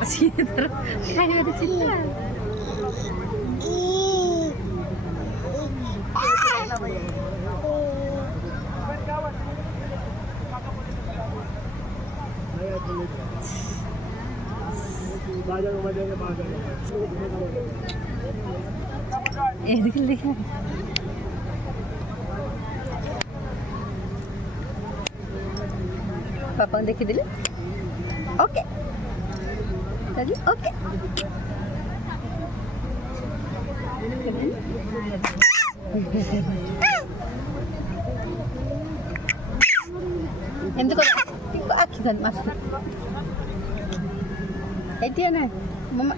Así de terror. Cállate, chica. এদিকে দেখে পাপা দেখে দিলে ওকে দাদি ওকে এমনি করে আখি দেন মাখি এই দিয়ে না মামা